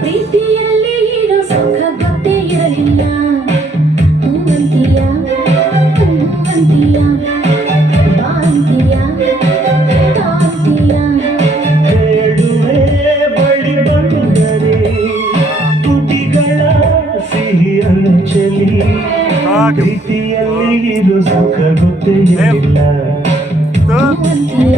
ಪ್ರೀತಿಯಲ್ಲಿ ಇರೋ ಸುಖ ಗೊತ್ತೇ ಇರಲಿಲ್ಲ ಹೂವಂತಿಯ ಬಾಂತಿಯ ಕಾಂತಿಯ ಹೇಳುವೆ ಬಳಿ ಬಂದರೆ ತುಟಿಗಳ ಸಿಹಿ ಅಂಚಲಿ ಪ್ರೀತಿಯಲ್ಲಿ ಇರೋ ಸುಖ ಗೊತ್ತೇ ಇರಲಿಲ್ಲ ಹೂವಂತಿಯ